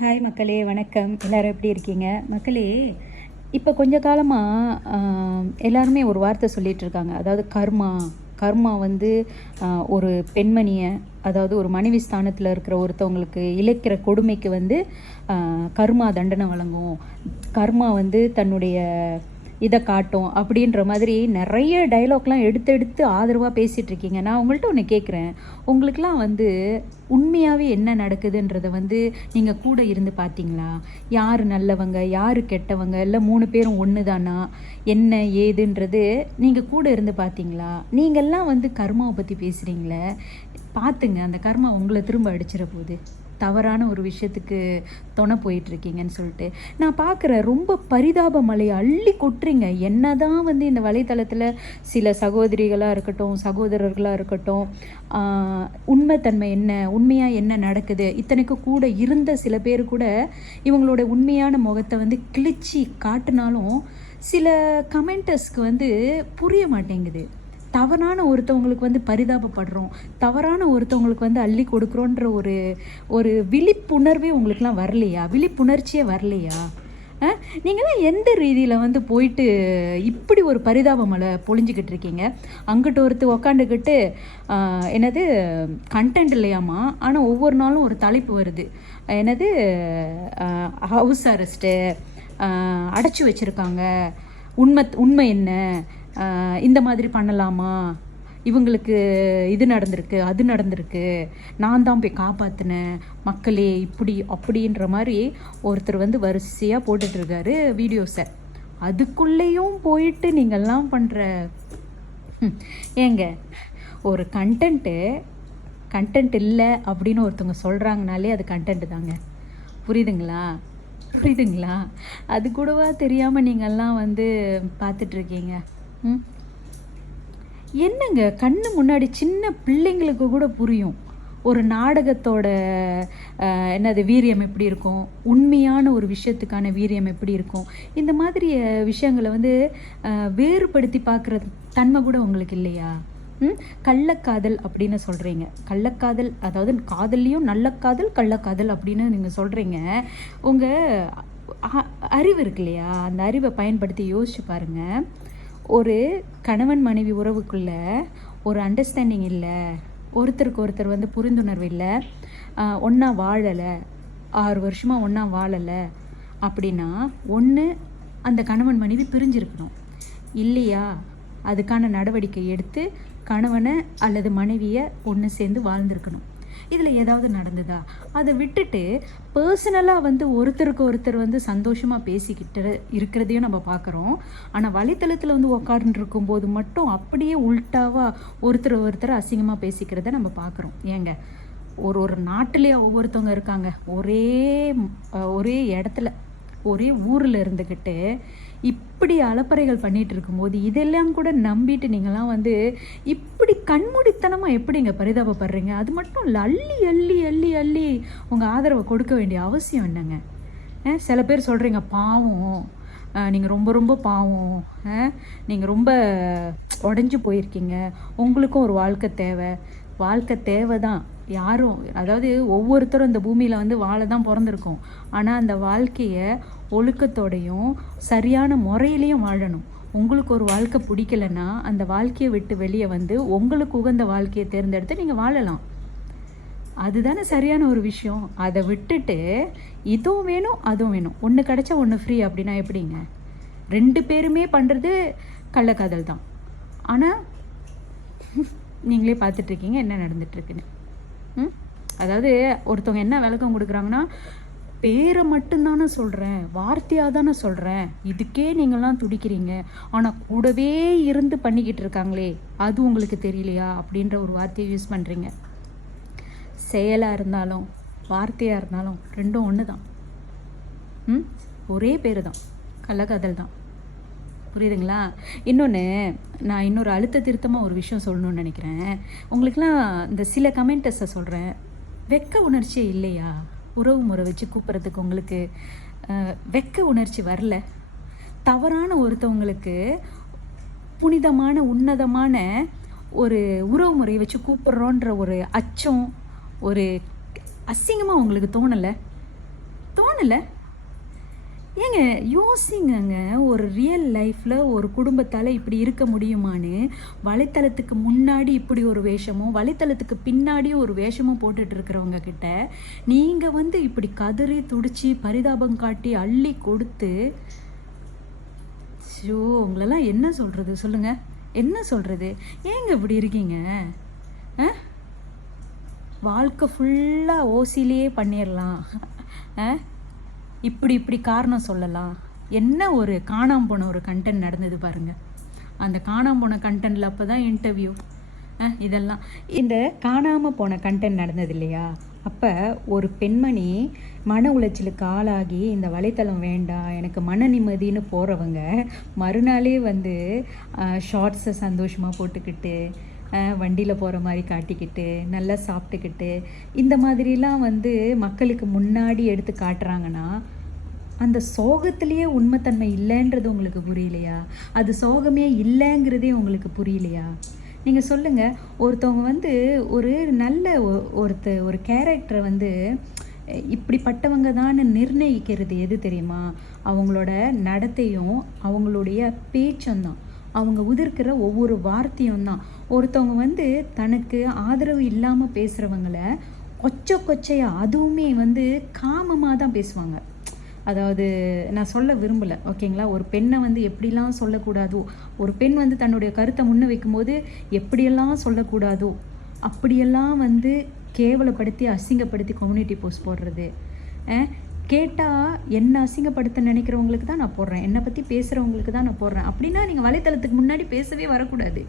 Hi மக்களே வணக்கம். எல்லோரும் எப்படி இருக்கீங்க? மக்களே இப்போ கொஞ்ச காலமாக எல்லாருமே ஒரு வார்த்தை சொல்லிகிட்டு இருக்காங்க. அதாவது கர்மா. கர்மா வந்து ஒரு பெண்மணியை அதாவது ஒரு மனைவி ஸ்தானத்தில் இருக்கிற ஒருத்தவங்களுக்கு இழைக்கிற கொடுமைக்கு வந்து கர்மா தண்டனை வழங்கும். கர்மா வந்து தன்னுடைய இதை காட்டும் அப்படின்ற மாதிரி நிறைய டைலாக்லாம் எடுத்து எடுத்து ஆதரவாக பேசிகிட்டு இருக்கீங்க. நான் உங்கள்கிட்ட ஒன்று கேட்குறேன் உங்களுக்கெலாம் வந்து உண்மையாகவே என்ன நடக்குதுன்றதை வந்து நீங்கள் கூட இருந்து பார்த்தீங்களா யார் நல்லவங்க யார் கெட்டவங்க இல்லை மூணு பேரும் ஒன்று தானா என்ன ஏதுன்றது நீங்கள் கூட இருந்து பார்த்தீங்களா நீங்கள்லாம் வந்து கர்மாவை பற்றி பேசுகிறீங்களே பார்த்துங்க அந்த கர்மா உங்களை திரும்ப அடிச்சிட போகுது. தவறான ஒரு விஷயத்துக்கு துணை போயிட்டுருக்கீங்கன்னு சொல்லிட்டு. நான் பார்க்குறேன் ரொம்ப பரிதாப மலையை அள்ளி கொட்டுறீங்க. என்னதான் வந்து இந்த வலைத்தளத்தில் சில சகோதரிகளாக இருக்கட்டும் சகோதரர்களாக இருக்கட்டும் உண்மைத்தன்மை என்ன உண்மையாக என்ன நடக்குது இத்தனைக்கு கூட இருந்த சில பேர் கூட இவங்களோட உண்மையான முகத்தை வந்து கிழிச்சி காட்டினாலும் சில கமெண்டர்ஸ்க்கு வந்து புரிய மாட்டேங்குது. தவறான ஒருத்தவங்களுக்கு வந்து பரிதாபப்படுறோம். தவறான ஒருத்தவங்களுக்கு வந்து அள்ளி கொடுக்குறோன்ற ஒரு ஒரு விழிப்புணர்வே உங்களுக்குலாம் வரலையா? விழிப்புணர்ச்சியே வரலையா? அஹ், நீங்களாம் எந்த ரீதியில் வந்து போயிட்டு இப்படி ஒரு பரிதாப மலை பொழிஞ்சிக்கிட்டு இருக்கீங்க? அங்கிட்டு ஒருத்தர் உக்காண்டுக்கிட்டு என்னது கண்டென்ட் இல்லையாம்மா? ஆனால் ஒவ்வொரு நாளும் ஒரு தலைப்பு வருது. என்னது ஹவுஸ் அரெஸ்ட்டு அடைச்சி வச்சுருக்காங்க. உண்மை உண்மை என்ன? இந்த மாதிரி பண்ணலாமா? இவங்களுக்கு இது நடந்திருக்கு அது நடந்திருக்கு. நான் தான் போய் காப்பாற்றினேன் மக்களே இப்படி அப்படின்ற மாதிரி ஒருத்தர் வந்து வரிசையாக போட்டுட்ருக்காரு வீடியோஸை. அதுக்குள்ளேயும் போயிட்டு நீங்கள்லாம் பண்ணுற ஏங்க ஒரு கண்டென்ட்டு கண்டென்ட் இல்லை அப்படின்னு ஒருத்தவங்க சொல்கிறாங்கனாலே அது கண்டென்ட் தாங்க. புரியுதுங்களா? புரியுதுங்களா? அது கூடவா தெரியாமல் நீங்கள்லாம் வந்து பார்த்துட்ருக்கீங்க என்னங்க கண்ணு முன்னாடி சின்ன பிள்ளைங்களுக்கு கூட புரியும். ஒரு நாடகத்தோட என்னது வீரியம் எப்படி இருக்கும்? உண்மையான ஒரு விஷயத்துக்கான வீரியம் எப்படி இருக்கும்? இந்த மாதிரி விஷயங்களை வந்து வேறுபடுத்தி பார்க்குற தன்மை கூட உங்களுக்கு இல்லையா? ம்? கள்ளக்காதல் அப்படின்னு சொல்கிறீங்க கள்ளக்காதல் அதாவது காதல்லையும் நல்ல காதல் கள்ளக்காதல் அப்படின்னு நீங்கள் சொல்கிறீங்க உங்கள் அறிவு இருக்கு இல்லையா? அந்த அறிவை பயன்படுத்தி யோசிச்சு பாருங்கள் ஒரு கணவன் மனைவி உறவுக்குள்ள ஒரு அண்டர்ஸ்டாண்டிங் இல்லை ஒருத்தருக்கு ஒருத்தர் வந்து புரிந்துணர்வு இல்லை ஒன்றா வாழலை ஆறு வருஷமாக ஒன்றா வாழலை அப்படின்னா ஒன்று அந்த கணவன் மனைவி பிரிஞ்சிருக்கணும். இல்லையா? அதுக்கான நடவடிக்கை எடுத்து கணவனை அல்லது மனைவியை ஒன்று சேர்ந்து வாழ்ந்திருக்கணும். இதில் ஏதாவது நடந்ததா? அதை விட்டுட்டு பர்சனலாக வந்து ஒருத்தருக்கு ஒருத்தர் வந்து சந்தோஷமாக பேசிக்கிட்டு இருக்கிறதையும் நம்ம பார்க்குறோம். ஆனால் வலைத்தளத்தில் வந்து உக்காந்துட்டு இருக்கும்போது மட்டும் அப்படியே உல்ட்டாவாக ஒருத்தர் ஒருத்தர் அசிங்கமாக பேசிக்கிறத நம்ம பார்க்குறோம். ஏங்க ஒரு ஒரு நாட்டிலே ஒவ்வொருத்தவங்க இருக்காங்க. ஒரே ஒரே இடத்துல ஒரே ஊரில் இருந்துக்கிட்டு இப்படி அலப்பறைகள் பண்ணிட்டு இருக்கும்போது இதெல்லாம் கூட நம்பிட்டு நீங்களாம் வந்து இப்படி கண்மூடித்தனமாக எப்படிங்க பரிதாபப்படுறீங்க? அது மட்டும் இல்லை அள்ளி அள்ளி அள்ளி அள்ளி உங்கள் ஆதரவை கொடுக்க வேண்டிய அவசியம் என்னங்க? சில பேர் சொல்கிறீங்க பாவம். நீங்கள் ரொம்ப ரொம்ப பாவம். நீங்கள் ரொம்ப உடஞ்சி போயிருக்கீங்க. உங்களுக்கும் ஒரு வாழ்க்கை தேவை. வாழ்க்கை தேவை தான். யாரும் அதாவது ஒவ்வொருத்தரும் இந்த பூமியில் வந்து வாழ தான் பிறந்திருக்கோம். ஆனால் அந்த வாழ்க்கையை ஒழுக்கத்தோடையும் சரியான முறையிலையும் வாழணும். உங்களுக்கு ஒரு வாழ்க்கை பிடிக்கலன்னா அந்த வாழ்க்கையை விட்டு வெளியே வந்து உங்களுக்கு உகந்த வாழ்க்கையை தேர்ந்தெடுத்து நீங்கள் வாழலாம். அதுதானே சரியான ஒரு விஷயம். அதை விட்டுட்டு இதுவும் வேணும் அதுவும் வேணும். ஒன்று கிடச்சா ஒன்று ஃப்ரீ அப்படின்னா எப்படிங்க? ரெண்டு பேருமே பண்ணுறது கள்ளக்காதல் தான். ஆனால் நீங்களே பார்த்துட்ருக்கீங்க என்ன நடந்துட்டுருக்குன்னு ம்? அதாவது ஒருத்தவங்க என்ன விளக்கம் கொடுக்குறாங்கன்னா பேரை மட்டும்தானே சொல்கிறேன் வார்த்தையாக தானே சொல்கிறேன் இதுக்கே நீங்கள்லாம் துடிக்கிறீங்க. ஆனால் கூடவே இருந்து பண்ணிக்கிட்டு இருக்காங்களே அது உங்களுக்கு தெரியலையா? அப்படின்ற ஒரு வார்த்தையை யூஸ் பண்ணுறீங்க செயலாக இருந்தாலும் வார்த்தையாக இருந்தாலும் ரெண்டும் ஒன்று தான் ம்? ஒரே பேர் தான் கள்ளக்காதல் தான் புரியுதுங்களா? இன்னொன்று நான் இன்னொரு அழுத்த திருத்தமாக ஒரு விஷயம் சொல்லணும்னு நினைக்கிறேன். உங்களுக்குலாம் இந்த சில கமெண்டஸை சொல்கிறேன் வெக்க உணர்ச்சியே இல்லையா? உறவு முறை வச்சு கூப்பிட்றதுக்கு உங்களுக்கு வெக்க உணர்ச்சி வரல. தவறான ஒருத்தவங்களுக்கு புனிதமான உன்னதமான ஒரு உறவு முறையை வச்சு கூப்பிட்றோன்ற ஒரு அச்சம் ஒரு அசிங்கமாக உங்களுக்கு தோணலை? தோணலை. ஏங்க யோசிங்கங்க. ஒரு ரியல் லைஃப்பில் ஒரு குடும்பத்தால் இப்படி இருக்க முடியுமான்னு? வலைத்தளத்துக்கு முன்னாடி இப்படி ஒரு வேஷமும் வலைத்தளத்துக்கு பின்னாடியும் ஒரு வேஷமும் போட்டுட்டு இருக்கிறவங்க கிட்ட நீங்கள் வந்து இப்படி கதறி துடிச்சு பரிதாபம் காட்டி அள்ளி கொடுத்து ஷோ உங்களெல்லாம் என்ன சொல்கிறது சொல்லுங்கள் என்ன சொல்கிறது ஏங்க இப்படி இருக்கீங்க? ஆ? வாழ்க்கை ஃபுல்லாக ஓசிலேயே பண்ணிடலாம் ஆ? இப்படி இப்படி காரணம் சொல்லலாம். என்ன ஒரு காணாம போன ஒரு கண்டென்ட் நடந்தது பாருங்க. அந்த காணாம போன கண்டென்ட்ல அப்போ தான் இன்டர்வியூ இதெல்லாம். இந்த காணாமல் போன கண்டென்ட் நடந்தது இல்லையா? அப்போ ஒரு பெண்மணி மன உளைச்சலுக்கு ஆளாகி இந்த வலைத்தளம் வேண்டாம் எனக்கு மன நிம்மதின்னு போகிறவங்க மறுநாளே வந்து ஷார்ட்ஸை சந்தோஷமாக போட்டுக்கிட்டு வண்டியில் போகிற மாதிரி காட்டிக்கிட்டு நல்லா சாப்பிட்டுக்கிட்டு இந்த மாதிரிலாம் வந்து மக்களுக்கு முன்னாடி எடுத்து காட்டுறாங்கன்னா அந்த சோகத்திலேயே உண்மைத்தன்மை இல்லைன்றது உங்களுக்கு புரியலையா? அது சோகமே இல்லைங்கிறதே உங்களுக்கு புரியலையா? நீங்கள் சொல்லுங்கள் ஒருத்தவங்க வந்து ஒரு நல்ல ஒருத்த ஒரு கேரக்டரை வந்து இப்படிப்பட்டவங்க தான் நிர்ணயிக்கிறது எது தெரியுமா? அவங்களோட நடத்தையும் அவங்களுடைய பேச்சும் தான். அவங்க உதிர்க்கிற ஒவ்வொரு வார்த்தையும் தான். ஒருத்தவங்க வந்து தனக்கு ஆதரவு இல்லாமல் பேசுகிறவங்கள கொச்ச கொச்சையாக அதுவுமே வந்து காமமாக தான் பேசுவாங்க. அதாவது நான் சொல்ல விரும்பலை ஓகேங்களா? ஒரு பெண்ணை வந்து எப்படிலாம் சொல்லக்கூடாதோ ஒரு பெண் வந்து தன்னுடைய கருத்தை முன்ன வைக்கும்போது எப்படியெல்லாம் சொல்லக்கூடாதோ அப்படியெல்லாம் வந்து கேவலப்படுத்தி அசிங்கப்படுத்தி கம்யூனிட்டி போஸ்ட் போடுறது. கேட்டால் என்ன அசிங்கப்படுத்த நினைக்கிறவங்களுக்கு தான் நான் போடுறேன். என்னை பற்றி பேசுகிறவங்களுக்கு தான் நான் போடுறேன். அப்படின்னா நீங்கள் வலைத்தளத்துக்கு முன்னாடி பேசவே வரக்கூடாது.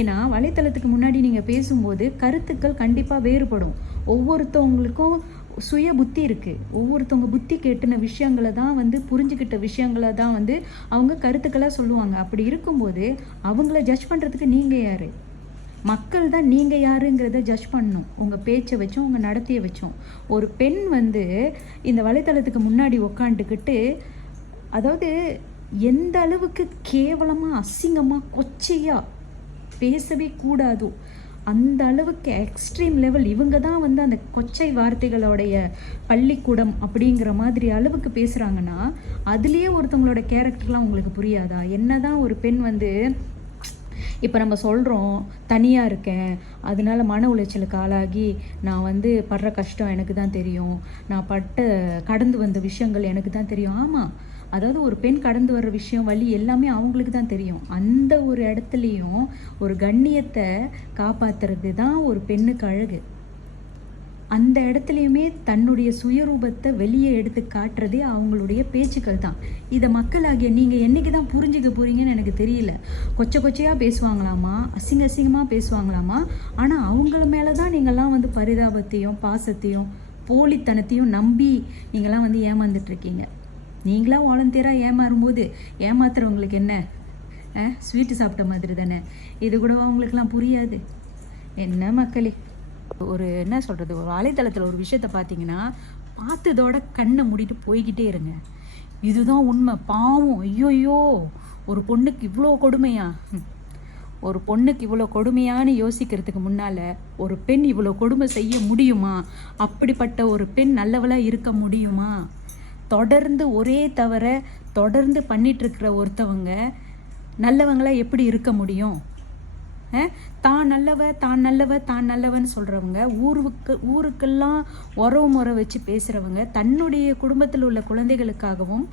ஏன்னா வலைத்தளத்துக்கு முன்னாடி நீங்கள் பேசும்போது கருத்துக்கள் கண்டிப்பாக வேறுபடும். ஒவ்வொருத்தவங்களுக்கும் சுய புத்தி இருக்குது ஒவ்வொருத்தவங்க புத்தி கேட்டின விஷயங்களை தான் வந்து புரிஞ்சுக்கிட்ட விஷயங்களை தான் வந்து அவங்க கருத்துக்களாக சொல்லுவாங்க. அப்படி இருக்கும்போது அவங்கள ஜட்ஜ் பண்ணுறதுக்கு நீங்கள் யார்? மக்கள் தான் நீங்கள் யாருங்கிறத ஜட்ஜ் பண்ணணும். உங்கள் பேச்சை வச்சும் உங்கள் நடத்தையை வச்சும். ஒரு பெண் வந்து இந்த வலைத்தளத்துக்கு முன்னாடி உக்காண்டுக்கிட்டு அதாவது எந்த அளவுக்கு கேவலமாக அசிங்கமாக கொச்சையாக பேசவே கூடாதோ அந்த அளவுக்கு எக்ஸ்ட்ரீம் லெவல் இவங்க தான் வந்து அந்த கொச்சை வார்த்தைகளோடைய பள்ளிக்கூடம் அப்படிங்கிற மாதிரி அளவுக்கு பேசுகிறாங்கன்னா அதுலேயே ஒருத்தவங்களோட கேரக்டர்லாம் உங்களுக்கு புரியாதா? என்னதான் ஒரு பெண் வந்து இப்போ நம்ம சொல்கிறோம் தனியாக இருக்கேன். அதனால மன உளைச்சலுக்கு ஆளாகி நான் வந்து படுற கஷ்டம் எனக்கு தான் தெரியும். நான் பட்ட கடந்து வந்த விஷயங்கள் எனக்கு தான் தெரியும். ஆமாம் அதாவது ஒரு பெண் கடந்து வர்ற விஷயம் வழி எல்லாமே அவங்களுக்கு தான் தெரியும். அந்த ஒரு இடத்துலையும் ஒரு கண்ணியத்தை காப்பாத்துறது தான் ஒரு பெண்ணுக்கு அழகு. அந்த இடத்துலையுமே தன்னுடைய சுயரூபத்தை வெளியே எடுத்து காட்டுறதே அவங்களுடைய பேச்சுக்கள் தான். இதை மக்களாகிய நீங்கள் என்னைக்கு தான் புரிஞ்சுக்க போகிறீங்கன்னு எனக்கு தெரியல. கொச்சை கொச்சையாக பேசுவாங்களாமா? அசிங்க அசிங்கமாக பேசுவாங்களாமா? ஆனால் அவங்கள மேலே தான் நீங்கள்லாம் வந்து பரிதாபத்தையும் பாசத்தையும் போலித்தனத்தையும் நம்பி நீங்களாம் வந்து ஏமாந்துட்டு நீங்களாம் நீங்களா வாலண்டியராக ஏமாறும்போது ஏமாத்துறவங்களுக்கு என்ன? ஸ்வீட்டு சாப்பிட்ட மாதிரி தானே? இது கூட அவங்களுக்குலாம் புரியாது? என்ன மக்களே? ஒரு என்ன சொல்கிறது ஒரு வலைத்தளத்தில் ஒரு விஷயத்தை பார்த்தீங்கன்னா பார்த்ததோட கண்ணை மூடிட்டு போய்கிட்டே இருங்க. இதுதான் உண்மை. பாவம். ஐயோயோ ஒரு பொண்ணுக்கு இவ்வளோ கொடுமையா? ஒரு பொண்ணுக்கு இவ்வளோ கொடுமையான்னு யோசிக்கிறதுக்கு முன்னால் ஒரு பெண் இவ்வளோ கொடுமை செய்ய முடியுமா? அப்படிப்பட்ட ஒரு பெண் நல்லவளாக இருக்க முடியுமா? தொடர்ந்து ஒரே தவிர தொடர்ந்து பண்ணிகிட்ருக்கிற ஒருத்தவங்க நல்லவங்களாக எப்படி இருக்க முடியும்? தான் நல்லவ தான் நல்லவ தான் நல்லவன்னு சொல்கிறவங்க ஊருக்கு ஊருக்கெல்லாம் உறவு முறை வச்சு பேசுகிறவங்க தன்னுடைய குடும்பத்தில் உள்ள குழந்தைகளுக்காகவும்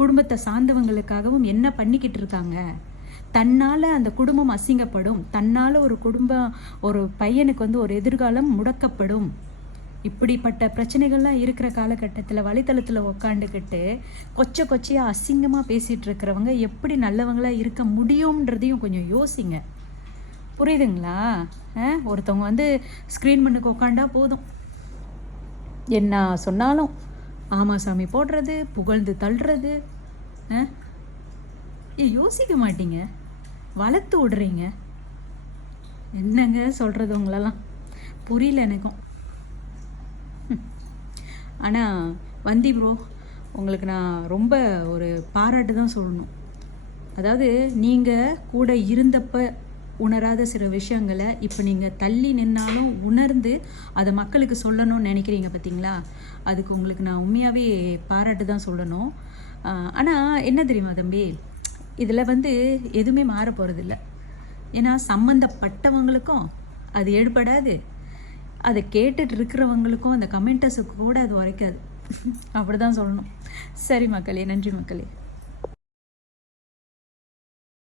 குடும்பத்தை சார்ந்தவங்களுக்காகவும் என்ன பண்ணிக்கிட்டு இருக்காங்க? தன்னால் அந்த குடும்பம் அசிங்கப்படும். தன்னால் ஒரு குடும்பம் ஒரு பையனுக்கு வந்து ஒரு எதிர்காலம் முடக்கப்படும். இப்படிப்பட்ட பிரச்சனைகள்லாம் இருக்கிற காலகட்டத்தில் வலைத்தளத்தில் உக்காண்டுக்கிட்டு கொச்சை கொச்சையாக அசிங்கமாக பேசிகிட்டு இருக்கிறவங்க எப்படி நல்லவங்களாக இருக்க முடியுன்றதையும் கொஞ்சம் யோசிங்க. புரியுதுங்களா? ஆ ஒருத்தவங்க வந்து ஸ்க்ரீன் பண்ணுக்கு உக்காண்டா போதும். என்ன சொன்னாலும் ஆமாம் சாமி போடுறது புகழ்ந்து தள்ளுறது ஆ? யோசிக்க மாட்டீங்க. வளர்த்து விடுறீங்க. என்னங்க சொல்கிறது உங்களெல்லாம்? புரியல எனக்கும். ஆனால் வந்தி ப்ரோ உங்களுக்கு நான் ரொம்ப ஒரு பாராட்டு தான் சொல்லணும். அதாவது நீங்கள் கூட இருந்தப்போ உணராத சில விஷயங்களை இப்போ நீங்கள் தள்ளி நின்னாலும் உணர்ந்து அதை மக்களுக்கு சொல்லணும்னு நினைக்கிறீங்க பார்த்தீங்களா அதுக்கு உங்களுக்கு நான் உண்மையாகவே பாராட்டு தான் சொல்லணும் ஆனால் என்ன தெரியுமா தம்பி? இதில் வந்து எதுவுமே மாற போகிறதில்ல ஏன்னா சம்மந்தப்பட்டவங்களுக்கும் அது எடுபடாது அதை கேட்டுட்டு இருக்கிறவங்களுக்கும் அந்த கமெண்டஸுக்கு கூட அது உரைக்காது. அப்படி தான் சொல்லணும். சரி மக்களே நன்றி மக்களே.